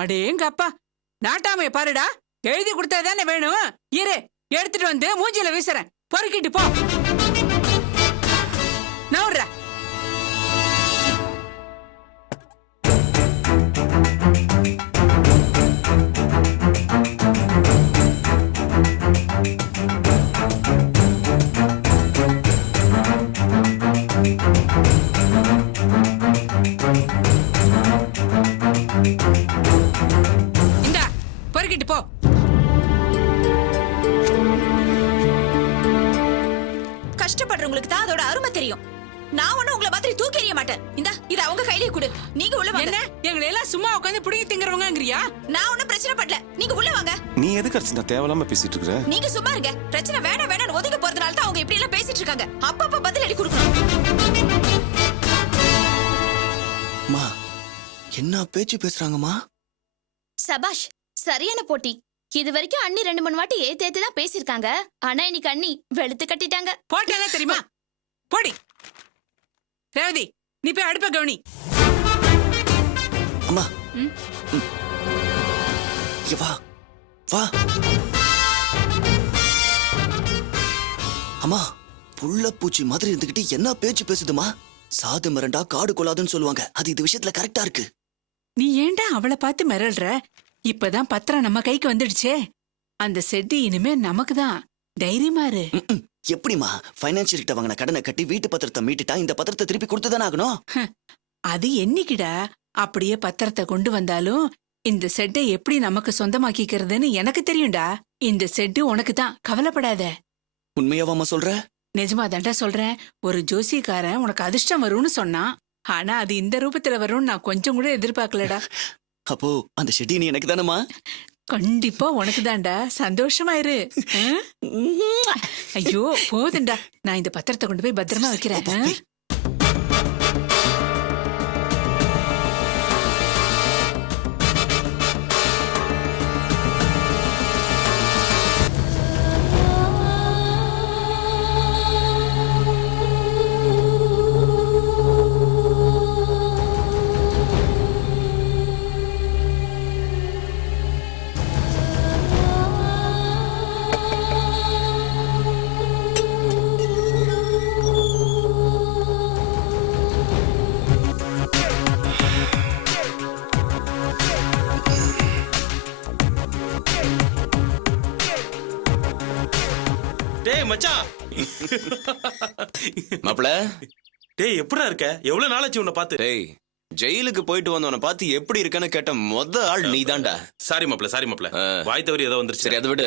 அடேங்கப்பா, நாட்டாமைய பாருடா. எழுதி கொடுத்தாதானே வேணும். இரு, எடுத்துட்டு வந்து மூஞ்சில வீசுறேன். பொறுக்கிட்டு போ. நவுறா. இந்தா, பொறுக்கிட்டு போ. கஷ்டப்படுறவங்களுக்கு தான் அதோட அருமை தெரியும். நான் ஒண்ணும் உங்களை மாதிரி தூக்கி எறிய மாட்டேன். இந்தா, இத அவங்க கையிலேயே கொடு. நீங்க உள்ள வாங்க. என்ன, எங்களை எல்லாம் சும்மா உட்கார்ந்து புடிங்கி திங்கறவங்கங்கறியா? நான் ஒண்ணும் பிரச்சனை பண்ணல. நீங்க உள்ள வாங்க. நீ எதுக்கு அர்ச்சனா தேவலாம பேசிட்டு இருக்கற? நீங்க சும்மா இருங்க. பிரச்சனை வேணாம் வேணாம்னு ஒதுங்க போறதுனால தான் அவங்க இப்படி எல்லாம் பேசிட்டு இருக்காங்க. அப்பப்ப பதில் அடி கொடுக்கணும். அம்மா, என்ன பேச்சு பேசுறாங்கம்மா? சபாஷ், சரியான போட்டி. இது வரைக்கும் அண்ணி 2-3 வாட்டி ஏத்து தான் பேசிருக்காங்க. ஆனா இன்னைக்கு அண்ணி வெளுத்து கட்டிட்டாங்க. போட்டேனே தெரியுமா? போடி. ரேவதி, நீ போய் அடுப்ப கவனி. அம்மா, வா வா. அம்மா, புள்ள பூச்சி மாதிரி இருந்துகிட்டு என்ன பேச்சு பேசுதுமா? சாது மிரண்டா காடு கொள்ளாதுன்னு சொல்லுவாங்க. அது இது விஷயத்துல கரெக்டா இருக்கு. நீ ஏன்டா அவளை பார்த்து மிரள்ற? இப்பதான் பத்திரம் நம்ம கைக்கு வந்துடுச்சே. அந்த செட்டு இனிமே நமக்கு தான். தைரியமா இரு. எப்படிமா பைனான்சியல் கிட்ட வாங்கின கடனை கட்டி வீட்டு பத்திரத்தை மீட்டுட்டா இந்த பத்திரத்தை திருப்பி கொடுத்துதானே ஆகணும்? அது என்னைக்குடா? அப்படியே பத்திரத்தை கொண்டு வந்தாலும் இந்த செட்டை எப்படி நமக்கு சொந்தமாக்கிக்கிறதுன்னு எனக்கு தெரியும்டா. இந்த செட்டு உனக்கு தான், கவலைப்படாத. உண்மையாவாமா சொல்ற? நிஜமா தாண்டா சொல்றேன். ஒரு ஜோசிக்காரன் உனக்கு அதிர்ஷ்டம் வரும்னு சொன்னான். ஆனா அது இந்த ரூபத்துல வரும்னு நான் கொஞ்சம் கூட எதிர்பார்க்கலடா. அப்போ அந்த ஷெட்டி நீ எனக்கு தானமா? கண்டிப்பா உனக்கு தாண்டா. சந்தோஷமாயிரு. ஐயோ போதுண்டா, நான் இந்த பத்திரத்தை கொண்டு போய் பத்திரமா வைக்கிறேன். டேய் மச்சான். மாப்ள, டேய் எப்படா இருக்க? எவ்வளவு நாளாச்சு உன்னை பார்த்து? டேய் ஜெயிலுக்கு போயிட்டு வந்தவனை பார்த்து எப்படி இருக்கன்னு கேட்ட மொத ஆள் நீதான்டா. சாரி மாப்ள. வாய் தவறி ஏதோ வந்துருச்சு. சரி, அதை விடு.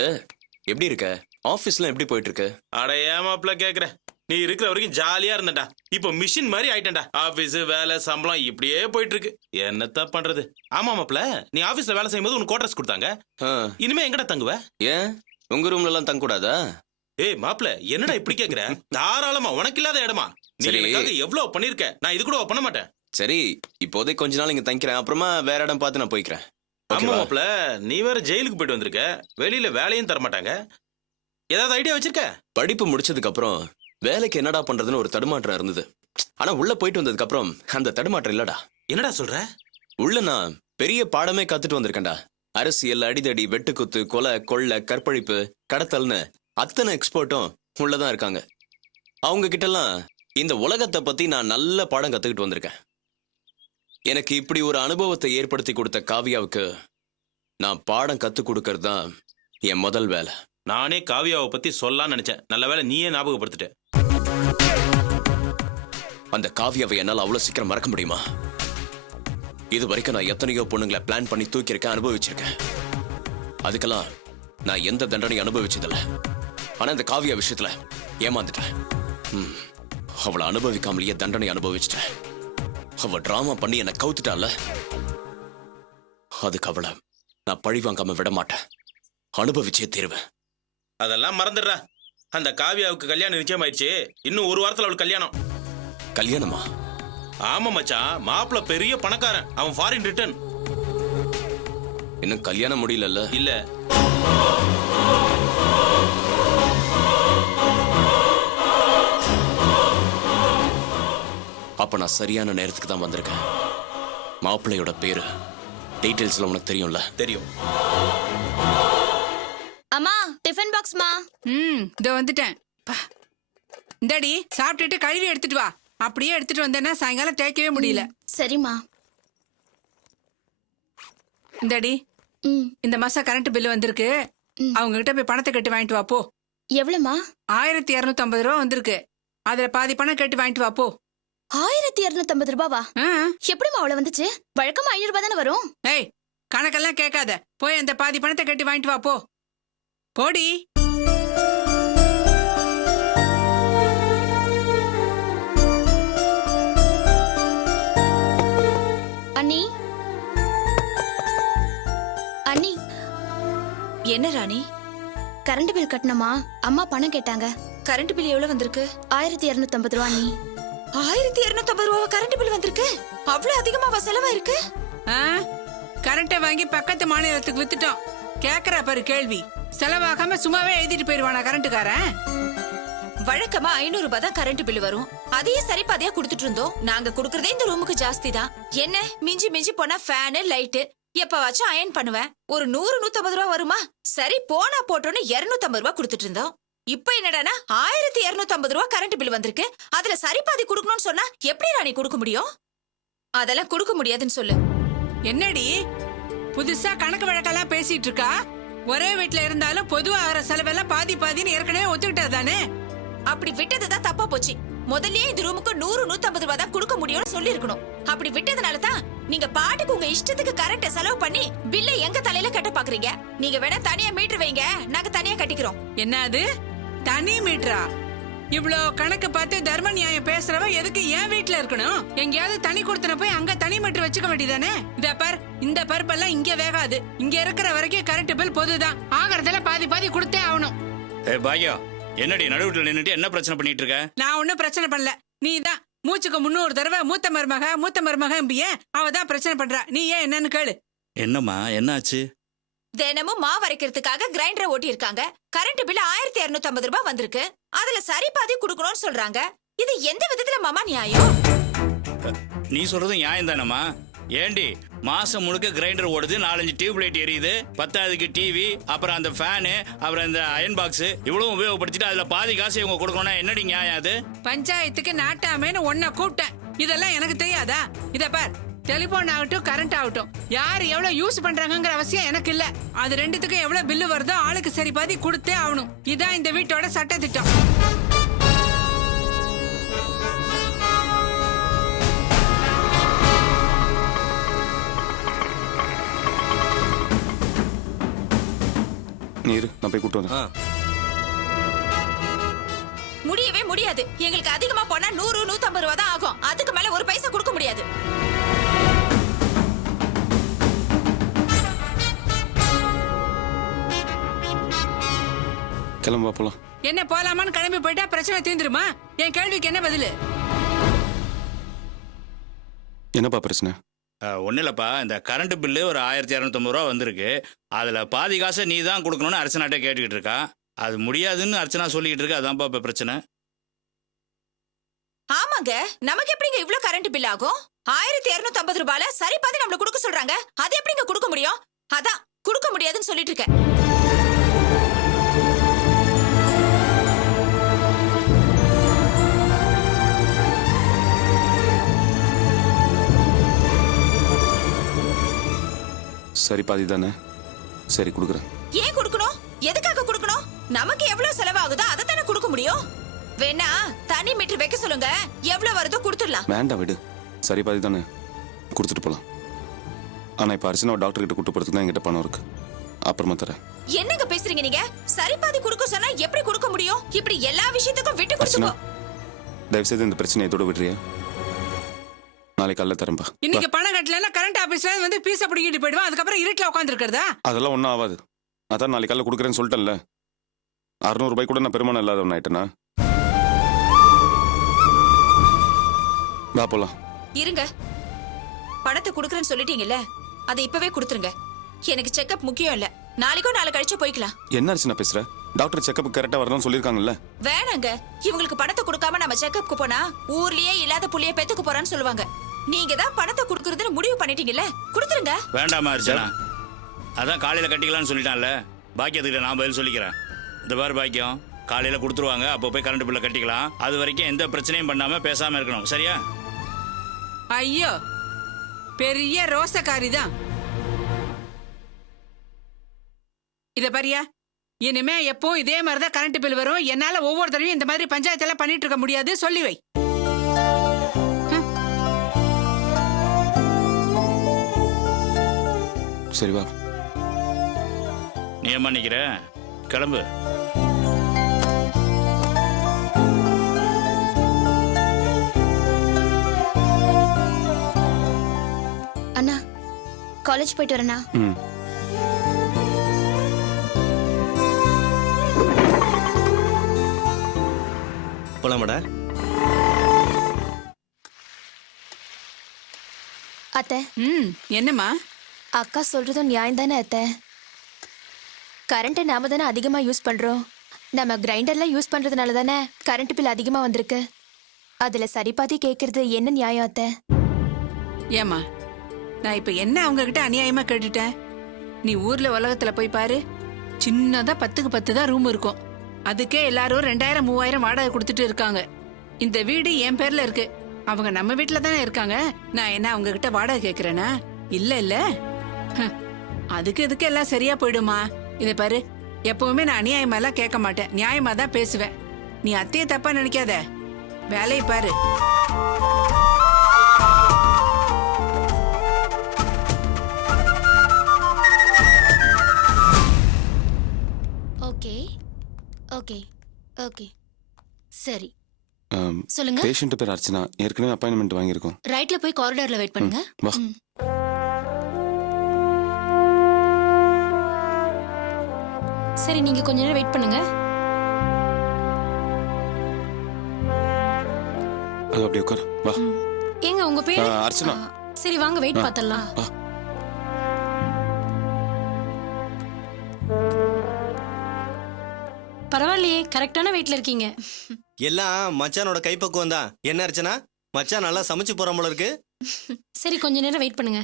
எப்படி இருக்க? ஆபீஸ்ல எப்படி போயிட்டு இருக்கு? அட ஏன் மாப்ள கேக்குற? நீ இருக்கிற வரைக்கும் ஜாலியா இருந்தடா. இப்போ மிஷின் மாதிரி ஆயிட்டேன்டா. ஆபீஸ் வேலை சம்பளம் இப்படியே போயிட்டு இருக்கு. என்னத்த பண்றது? ஆமா மாப்ள, நீ ஆபீஸ்ல வேலை செய்யும்போது உனக்கு கோட்ரஸ் கொடுத்தாங்க. இனிமே எங்கடா தங்குவ? ஏன் உங்க ரூம்ல எல்லாம் தங்க கூடாதா? ஏய் மாப்ள, என்னடா இப்படி கேக்குற? தாராளமா, உனக்கு இல்லாத இடமா? நீ எனக்காக எவ்வளவு பண்ணிருக்க. நான் இது கூட பண்ண மாட்டேன். சரி, இப்போதைக்கு கொஞ்ச நாள் இங்க தங்கிக்கிறேன். அப்புறமா வேற இடம் பார்த்து நான் போய்க்கிறேன். ஆமா மாப்ள, நீ வேற ஜெயிலுக்கு போயிட்டு வந்திருக்க. வெளியில வேலையும் தர மாட்டாங்க. ஏதாவது ஐடியா வச்சிருக்க? படிப்பு முடிச்சதுக்கு அப்புறம் வேலைக்கு என்னடா பண்றதுன்னு ஒரு தடுமாற்றம் இருந்தது. ஆனா உள்ள போயிட்டு வந்ததுக்கு அப்புறம் அந்த தடுமாற்றம் இல்லடா. என்னடா சொல்ற? உள்ள நான் பெரிய பாடமே கத்துட்டு வந்திருக்கேன்டா. அரசியல், அடிதடி, வெட்டுக்குத்து, கொலை, கொள்ளை, கற்பழிப்பு, கடத்தல்னு அத்தனை எக்ஸ்பர்ட்டும் உள்ளதான் இருக்காங்க. அவங்க கிட்டலாம் இந்த உலகத்தை பத்தி நான் நல்ல பாடம் கத்துக்கிட்டு வந்திருக்கேன். எனக்கு இப்படி ஒரு அனுபவத்தை ஏற்படுத்தி கொடுத்த காவியாவுக்கு நான் பாடம் கத்து கொடுக்கறது தான் என் முதல் வேலை. நானே காவியாவை பத்தி சொல்லலாம்னு நினைச்சேன். நல்ல வேலை நீயே ஞாபகப்படுத்திட்ட. அந்த காவியாவை என்னால் அவ்வளவு சீக்கிரம் மறக்க முடியுமா? இது வரைக்கும் நான் எத்தனையோ பொண்ணுங்களை பிளான் பண்ணி தூக்கியிருக்கேன், அனுபவிச்சிருக்கேன். அதுக்கெல்லாம் நான் எந்த தண்டனையும் அனுபவிச்சதில்லை. ஆனா இந்த காவியா விஷயத்துல ஏமாந்துட்டேன். அவளை அனுபவிக்காமலேயே தண்டனை அனுபவிச்சிட்டேன். அவ டிராமா பண்ணி என்னை கவுத்துட்டால, அதுக்கு அவளை நான் பழி வாங்காம விட மாட்டேன். அனுபவிச்சே தீருவேன். அதெல்லாம் மறந்துடுறா. அந்த காவியாவுக்கு கல்யாணம் நிச்சயம் ஆயிடுச்சு. இன்னும் ஒரு வாரத்துல அவளுக்கு கல்யாணம். கல்யாணமா? ஆமா மச்சான், மாப்பிள்ள பெரிய பணக்காரன். அவன் ஃபாரின் ரிட்டர்ன். இன்னும் கல்யாணம் முடியல? இல்ல. அப்ப நான் சரியான நேரத்துக்கு தான் வந்திருக்கேன். மாப்பிள்ளையோட பேரு டீடைல்ஸ்ல உனக்கு தெரியும்ல. தெரியும். அம்மா டிஃபன் பாக்ஸ்மா. இதோ வந்துட்டேன். பா. இந்தாடி சாப்பிட்டுட்டு கழுவி எடுத்துட்டு வா. அப்படியே எடுத்துட்டு வந்தேன்னா சாயங்காலம் தேய்க்கவே முடியல. சரிம்மா. இந்தாடி ம். இந்த மாசம் கரண்ட் பில்லு வந்திருக்கு. அவங்க கிட்ட போய் பணத்தை கட்டி வாங்கிட்டு வா போ. எவ்வளவுமா? 1250 ரூபா வந்திருக்கு. அதுல பாதி பணம் கட்டி வாங்கிட்டு வா போ. 1250 ரூபாவா? ஆ. எப்படிமா அவ்வளவு வந்துச்சு? வழக்கமா 500 ரூபாய் தானே வரும். ஏய் கணக்கெல்லாம் கேட்காத. போய் அந்த பாதி பணத்தை கட்டி வாங்கிட்டு வா போ. போடி. அண்ணி அண்ணி என்ன ராணி? கரண்ட் பில் கட்டணுமா? அம்மா பணம் கேட்டாங்க. கரண்ட் பில் எவ்வளவு வந்திருக்கு? 1250 ரூபா அண்ணி. 1250 ரூபா கரண்ட் பில் வந்திருக்கு. அவ்வளவு அதிகமாவா செலவாயிருக்கு? கரண்ட்டை வாங்கி பக்கத்து மாநிலத்துக்கு வித்துட்டோம். கேக்குறா பாரு கேள்வி. செலவாகாம சும்மாவே எழுதிட்டு போயிருவானா கரண்ட்டுக்காரன்? வழக்கமா 500 ரூபாய் தான் கரண்ட் பில் வரும். அதையே சரி பாதியா கொடுத்துட்டு இருந்தோம். நாங்க குடுக்கறதே இந்த ரூமுக்கு ஜாஸ்தி தான். என்ன மிஞ்சி மிஞ்சி போனா ஃபேனு லைட்டு எப்பவாச்சும் அயன் பண்ணுவேன். ஒரு 100-150 ரூபா வருமா? சரி போனா போட்டோன்னு 250 ரூபா கொடுத்துட்டு இருந்தோம். இப்ப என்னடானா 1250 ரூபா கரண்ட் பில் வந்திருக்கு. அதுல சரி பாதி குடுக்கணும்னு சொன்னா எப்படி ராணி கொடுக்க முடியும்? அதெல்லாம் கொடுக்க முடியாதுன்னு சொல்லு. என்னடி புதுசா கணக்கு வழக்கெல்லாம் பேசிட்டு இருக்கா? ஒரே வீட்ல இருந்தாலும் பொதுவா ஆகிற செலவெல்லாம் பாதி பாதின்னு ஏற்கனவே ஒத்துக்கிட்டா தானே? அப்படி விட்டதுதான் தப்பா போச்சு. முதல்லயே இந்த ரூமுக்கு 100-150 ரூபாய் தான் கொடுக்க முடியும்னு சொல்லி இருக்கணும். அப்படி விட்டதுனால தான் நீங்க பாட்டுக்கு உங்க இஷ்டத்துக்கு கரண்ட் செலவு பண்ணி பில்ல எங்க தலையில கட்ட பாக்குறீங்க. நீங்க வேணா தனியா மீட்டர் வைங்க, நாங்க தனியா கட்டிக்கிறோம். என்னது தனி மீட்டரா? இவ்ளோ கணக்கு பார்த்து தர்ம நியாயம் பேசுறவ எதுக்கு என் வீட்டுல இருக்கணும்? எங்கேயாவது தனி கொடுத்தன போய் அங்க தனி மீட்டர் வச்சுக்க வேண்டியதானே? இந்த பருப்பெல்லாம் இங்க வேகாது. இங்க இருக்கிற வரைக்கும் கரண்ட் பில் பொதுதான். ஆகிறதுல பாதி பாதி கொடுத்தே ஆகணும். பாக்யா, என்னடி நடுவுல நின்னுட்டு என்ன பிரச்சனை பண்ணிட்டு இருக்க? நான் ஒன்னும் பிரச்சனை பண்ணல. நீ தான் மூச்சுக்கு 300 தடவை மூத்த மருமக எம்பிய அவதான் பிரச்சனை பண்றா. நீ ஏன் என்னன்னு கேளு. என்னம்மா என்னாச்சு? தினமும் மாவு அரைக்கிறதுக்காக கிரைண்டரை ஓட்டி இருக்காங்க. கரண்ட் பில் 1250 ரூபாய் வந்திருக்கு. அதுல சரி பாதி குடுக்கணும்னு சொல்றாங்க. இது எந்த விதத்துல மாமா நியாயம்? நீ சொல்றது நியாயம் தானம்மா? ஏண்டி மாசம் முழுக்க கிரைண்டர் ஓடுது, 4-5 டியூப் லைட் எரியுது, பத்தாவதுக்கு டிவி, அப்புறம் அந்த ஃபேனு, அப்புறம் இந்த அயன் பாக்ஸ் இவ்வளவு உபயோகப்படுத்திட்டு அதுல பாதி காசு இவங்க கொடுக்கணும்னா என்னடி நியாயம் அது? பஞ்சாயத்துக்கு நாட்டாமேன்னு ஒன்ன கூப்பிட்டேன். இதெல்லாம் எனக்கு தெரியாதா? இத பார், டெலிபோன் ஆகட்டும் கரண்ட் ஆகட்டும் யாரு எவ்வளவு யூஸ் பண்றாங்கங்கிற அவசியம் எனக்கு இல்ல. அது ரெண்டுத்துக்கும் எவ்வளவு பில்லு வருதோ ஆளுக்கு சரி பாதி கொடுத்தே ஆகணும். இதான் இந்த வீட்டோட சட்ட திட்டம். நீரு நான் போய் கூட்டு வந்தேன். முடியவே முடியாது. எங்களுக்கு அதிகமா போனா 100-150 ரூபாய் தான் ஆகும். அதுக்கு மேல ஒரு பைசா கொடுக்க முடியாது. கிளம்பா போலாம். என்ன போலாமான்னு கிளம்பி போயிட்டா பிரச்சனை தீந்துருமா? என் கேள்விக்கு என்ன பதிலு? என்னப்பா பிரச்சனை? ஒன்றும் இல்லைப்பா, இந்த கரண்ட் பில்லு ஒரு 1250 ரூபா வந்திருக்கு. அதில் பாதி காசை நீ தான் கொடுக்கணும்னு அர்ச்சனாட்ட கேட்டுக்கிட்டு இருக்கா. அது முடியாதுன்னு அர்ச்சனா சொல்லிக்கிட்டு இருக்கா. அதான்ப்பா இப்போ பிரச்சனை. ஆமாங்க, நமக்கு எப்படிங்க இவ்ளோ கரண்ட் பில் ஆகும்? 1250 ரூபாயில சரி பாதி நம்மள கொடுக்க சொல்றாங்க. அது எப்படிங்க கொடுக்க முடியும்? அதான் கொடுக்க முடியாதுன்னு சொல்லிட்டு இருக்கேன். சரி பாதி தானே, சரி கொடுக்குறேன். ஏன் கொடுக்கணும்? எதுக்காக கொடுக்கணும்? நமக்கு எவ்வளவு செலவாகுதோ அதை தானே கொடுக்க முடியும். வேணா தனி மீட்டர் வைக்க சொல்லுங்க, எவ்வளவு வருதோ கொடுத்துடலாம். வேண்டாம் விடு, சரி பாதி தானே, கொடுத்துட்டு போலாம். ஆனா இப்ப அர்ச்சனா டாக்டர் கிட்ட கூட்டு போறதுக்கு தான் என்கிட்ட பணம் இருக்கு. அப்புறமா தரேன். என்னங்க பேசுறீங்க நீங்க? சரி பாதி கொடுக்க சொன்னா எப்படி கொடுக்க முடியும்? இப்படி எல்லா விஷயத்துக்கும் விட்டு அர்ச்சனா, கொடுத்துக்கோ. தயவு செய்து இந்த பிரச்சனையை இதோட விடுறியா? நாளைக்கு காலைல தரேன்பா. இன்னைக்கு பணம் கட்டலன்னா கரண்ட் ஆபீஸ்ல வந்து பீஸ பிடிக்கிட்டு போயிடுவான். அதுக்கப்புறம் இருட்டுல உட்கார்ந்து இருக்கிறதா? அதெல்லாம் ஒன்றும் ஆகாது. அதான் நாளைக்கு காலைல கொடுக்குறேன்னு சொல்லிட்டேன்ல. 600 ரூபாய் கூட நான் பெருமானம் இல்லாதவன் ஆயிட்டேனா? வா போலாம். இருங்க, பணத்தை கொடுக்கறேன்னு சொல்லிட்டீங்கல்ல, அதை இப்பவே கொடுத்துருங்க. எனக்கு செக்கப் முக்கியம் இல்ல. நாளைக்கோ நாளை கழிச்சு போய்க்கலாம். என்ன அர்ச்சனா பேசுற? டாக்டர் செக்கப் கரெக்டா வரணும்னு சொல்லிருக்காங்கல்ல. வேணாங்க, இவங்களுக்கு பணத்தை கொடுக்காம நம்ம செக்கப்க்கு போனா ஊர்லயே இல்லாத புள்ளிய பெத்துக்கு போறான்னு சொல்லுவாங்க. நீங்க தான் பணத்தை குடுக்கறதுன்னு முடிவு பண்ணிட்டீங்கல்ல, குடுத்துருங்க. வேண்டாமா அர்ச்சனா, அதான் காலையில கட்டிக்கலாம்னு சொல்லிட்டான்ல, பாக்கியத்துக்கிட்ட நான் பதில் சொல்லிக்கிறேன். இந்த பாரு பாக்கியம், காலையில கொடுத்துருவாங்க, அப்போ போய் கரண்ட் பில்லை கட்டிக்கலாம். அது வரைக்கும் எந்த பிரச்சனையும் பண்ணாம பேசாம இருக்கணும், சரியா? ஐயோ பெரிய ரோசக்காரி தான். இத பாரியா, இனிமே எப்பவும் இதே மாதிரிதான் கரண்ட் பில் வரும். என்னால ஒவ்வொரு தடவையும் இந்த மாதிரி பஞ்சாயத்தெல்லாம் பண்ணிட்டு இருக்க முடியாது, சொல்லி வை. சரி வா. நீ ஏமா நிக்கிற? கிளம்பு. அண்ணா காலேஜ் போயிட்டு வரேண்ணா. ம். போலாமாடா? அத்தை, என்னம்மா? அக்கா சொல்றதும் நியாயம் தானே அத்தை? கரண்ட்டை நாம தானே அதிகமா யூஸ் பண்றோம். நம்ம கிரைண்டர்லாம் யூஸ் பண்றதுனால தானே கரண்ட் பில் அதிகமா வந்திருக்கு. அதுல சரிபாதி கேக்குறது என்ன நியாயம் அத்தை? ஏமா, நான் இப்ப என்ன அவங்க கிட்ட அநியாயமா கேட்டுட்டேன்? நீ ஊர்ல உலகத்துல போய் பாரு, சின்னதா 10க்கு 10 தான் ரூம் இருக்கும். அதுக்கே எல்லாரும் 2000 3000 வாடகை கொடுத்துட்டு இருக்காங்க. இந்த வீடு என் பேர்ல இருக்கு, அவங்க நம்ம வீட்டுல தானே இருக்காங்க. நான் என்ன அவங்க கிட்ட வாடகை கேக்குறேனா? இல்ல இல்ல. அதுக்கு இதுக்கு எல்லாம் சரியா போயிடுமா? இதை பாரு, எப்பவுமே நான் அநியாயமா எல்லாம் கேட்க மாட்டேன், நியாயமா தான் பேசுவேன். நீ அத்தைய தப்பா நினைக்காத, வேலையை பாரு. ஓகே ஓகே ஓகே சரி சொல்லுங்க. பேஷண்ட் பேர் அர்ச்சனா, ஏற்கனவே அப்பாயின்மெண்ட் வாங்கியிருக்கோம். ரைட்ல போய் காரிடார்ல வெயிட் பண்ணுங்க. வா. சரி, நீங்க கொஞ்ச நேரம் வெயிட் பண்ணுங்க. அது அப்படியே உட்கார். வா. ஏங்க உங்க பேர்? அர்ச்சனா. சரி வாங்க வெயிட் பார்த்தலாம். வா. பரவாயில்லையே, கரெக்டான வெயிட்ல இருக்கீங்க. எல்லாம் மச்சானோட கைப்பக்குவம் தான். என்ன அர்ச்சனா, மச்சான் நல்லா சமைச்சு போற போல இருக்கு. சரி கொஞ்ச நேரம் வெயிட் பண்ணுங்க.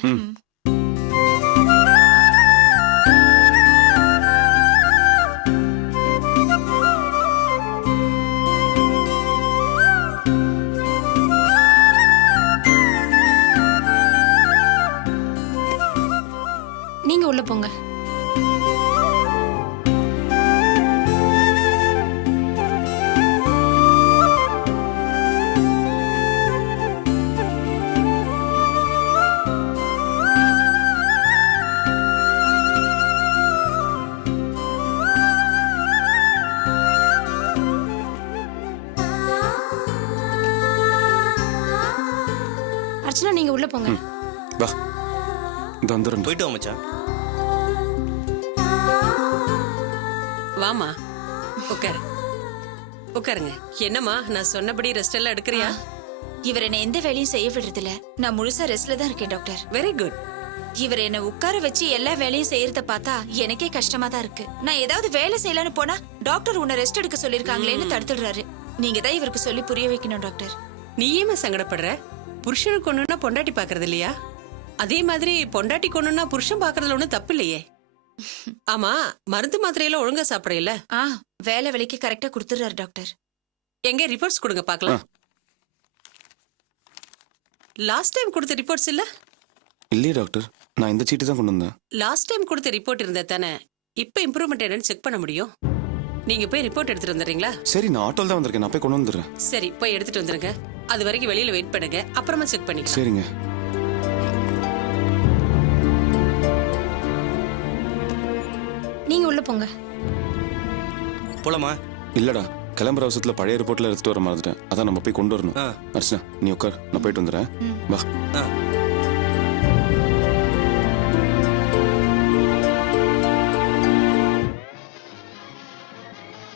நீங்க உள்ள போங்க. அர்ச்சனா நீங்க உள்ள போங்க. வா. இந்த வந்துடுறேன். போயிட்டு வா மச்சான். வாமா, உட்காரு உட்காருங்க. என்னம்மா, நான் சொன்னபடி ரெஸ்ட் எல்லாம் எடுக்கிறியா? இவர் என்ன எந்த வேலையும் செய்ய விடுறதில்ல. நான் முழுசா ரெஸ்ட்ல தான் இருக்கேன் டாக்டர். Very good. இவர் என்ன உட்கார வச்சு எல்லா வேலையும் செய்யறத பார்த்தா எனக்கே கஷ்டமா தான் இருக்கு. நான் ஏதாவது வேலை செய்யலான்னு போனா டாக்டர் உன்னை ரெஸ்ட் எடுக்க சொல்லிருக்காங்களேன்னு தடுத்துடுறாரு. நீங்க தான் இவருக்கு சொல்லி புரிய வைக்கணும் டாக்டர். நீ ஏமா சங்கடப்படுற? புருஷனுக்கு ஒண்ணுன்னா பொண்டாட்டி பாக்குறது இல்லையா? அதே மாதிரி பொண்டாட்டி கொண்டுன்னா புருஷன் பாக்குறதுல ஒண்ணும் தப்பு இல்லையே. ஆமா, மருந்து மாத்திரையெல்லாம் ஒழுங்கா சாப்பிடறீல்ல? வேலை வேலைக்கு கரெக்டா கொடுத்துறாரு டாக்டர். எங்க ரிப்போர்ட்ஸ் கொடுங்க பார்க்கலாம். லாஸ்ட் டைம் கொடுத்த ரிப்போர்ட்ஸ் இல்ல? இல்லையே டாக்டர், நான் இந்த சீட்டு தான் கொண்டு வந்தேன். லாஸ்ட் டைம் கொடுத்த ரிப்போர்ட் இருந்தா தானே இப்ப இம்ப்ரூவ்மெண்ட் என்னன்னு செக் பண்ண முடியும். நீங்க போய் ரிப்போர்ட் எடுத்துட்டு வந்துடுறீங்களா? சரி, நான் ஆட்டோல தான் வந்திருக்கேன், நான் போய் கொண்டு வந்துடுறேன். சரி, போய் எடுத்துட்டு வந்துருங்க. அது வரைக்கும் வெளியில வெயிட் பண்ணுங்க, அப்புறமா செக் பண்ணிக்கலாம். சரிங்க. நீங்க உள்ள போங்க. போலாமா? இல்லடா, கிளம்புற அவசரத்துல பழைய ரிப்போர்ட்ல எடுத்துட்டு வர மாதிரிட்டேன். அதான் நம்ம போய் கொண்டு வரணும். அர்ச்சனா நீ உட்கார், நான் போயிட்டு வந்துடுறேன். வா.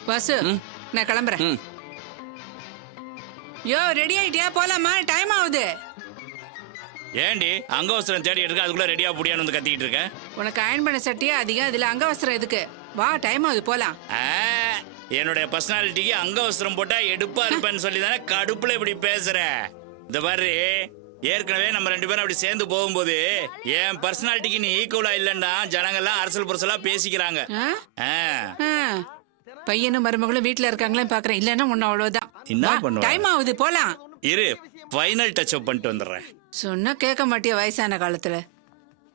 வாசு, நான் கிளம்புறேன். யோ, ரெடி ஆயிட்டியா? போலாமா? டைம் ஆகுது. ஏண்டி அங்கவஸ்திரம் தேடி எடுக்க அதுக்குள்ள ரெடியா புடியான்னு வந்து கத்திக்கிட்டு இருக்க? உனக்கு அயன் பண்ண சட்டியா அதிகம், இதுல அங்கவஸ்திரம் எதுக்கு? வா, டைம் ஆகுது, போலாம். என்னுடைய பர்சனாலிட்டிக்கு அங்கவஸ்திரம் போட்டா எடுப்பா இருப்பேன்னு சொல்லி தானே கடுப்புல இப்படி பேசுற. இந்த மாதிரி ஏற்கனவே நம்ம 2 பேரும் அப்படி சேர்ந்து போகும்போது என் பர்சனாலிட்டிக்கு நீ ஈக்குவலா இல்லன்னா ஜனங்கள்லாம் அரசல் புரசலா பேசிக்கிறாங்க. ஆ? ஆ. ஆ. பையனும் மருமகளும் வீட்டுல இருக்காங்களே பாக்குறேன். இல்லன்னா உன்ன அவ்வளவுதான். என்ன வா, பண்ணுவ? டைம் ஆகுது போலாம். இரு ஃபைனல் டச் அப் பண்ணிட்டு வந்துடுறேன். சொன்னா கேட்க மாட்டிய வயசான காலத்துல.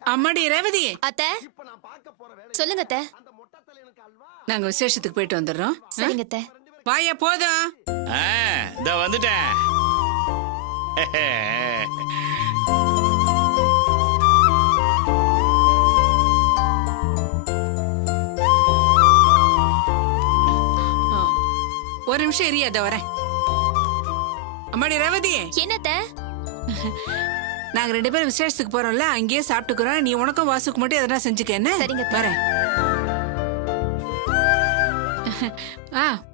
அம்மாடி ரேவதி, அத்தை சொல்லுங்க அத்தை. நாங்க விசேஷத்துக்கு போயிட்டு வந்துடுறோம். சரிங்க அத்தை. வாயா போதும். இதோ வந்துட்டேன். ஒரு நிமிஷம் இரு, அத வரேன். அம்மாடி ரேவதி, என்ன அத்தை? நாங்க 2 பேரும் விசேஷத்துக்கு போறோம்ல, அங்கேயே சாப்பிட்டுக்கிறோம். நீ உனக்கும் வாசுக்கு மட்டும் எதனா செஞ்சுக்க. என்ன? சரிங்க அத்தை. வரேன்.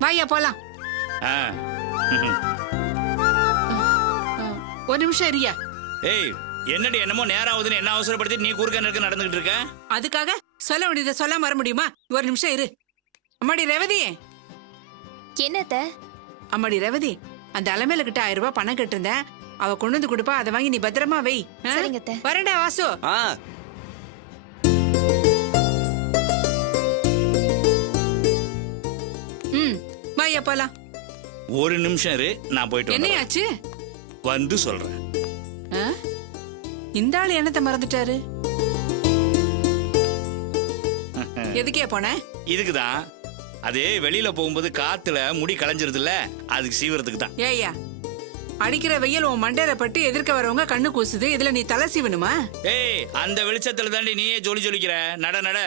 வாயா போலாம். ஆ. ஒரு நிமிஷம் இரியா. ஏய் என்னடி என்னமோ நேரம் ஆகுதுன்னு என்ன அவசரப்படுத்தி நீ குறுக்க நெருக்க நடந்துகிட்டு இருக்க? அதுக்காக சொல்ல வேண்டியதை சொல்லாம வர முடியுமா? ஒரு நிமிஷம் இரு. அம்மாடி ரேவதி, என்ன அத்தை? அம்மாடி ரேவதி, அந்த அலமேல கிட்ட 1000 ரூபாய் பணம் கட்டிருந்தேன். அவ கொண்டு வந்து கொடுப்பா, அதை வாங்கி நீ பத்திரமா வை. ஆ? சரிங்க அத்தை. வரேன்டா வாசு. ஆ வாயா போலாம். ஒரு நிமிஷம் இரு, நான் போயிட்டு வந்துடுறேன். என்னையாச்சு? வந்து சொல்றேன். ஆ? இந்த ஆளு என்னத்த மறந்துட்டாரு? எதுக்கே போன? இதுக்குதான். அது வெளியில போகும்போது காத்துல முடி களைஞ்சிருதுல்ல, அதுக்கு சீவறதுக்கு தான். ஏய்யா, அடிக்கிற வெயில் உன் மண்டையில பட்டு எதிர்க்க வரவங்க கண்ணு கூசுது. இதுல நீ தலை சீவனுமா? ஏய் அந்த வெளிச்சத்துல தாண்டி நீயே ஜொலி ஜொலிக்கிற. நட நட.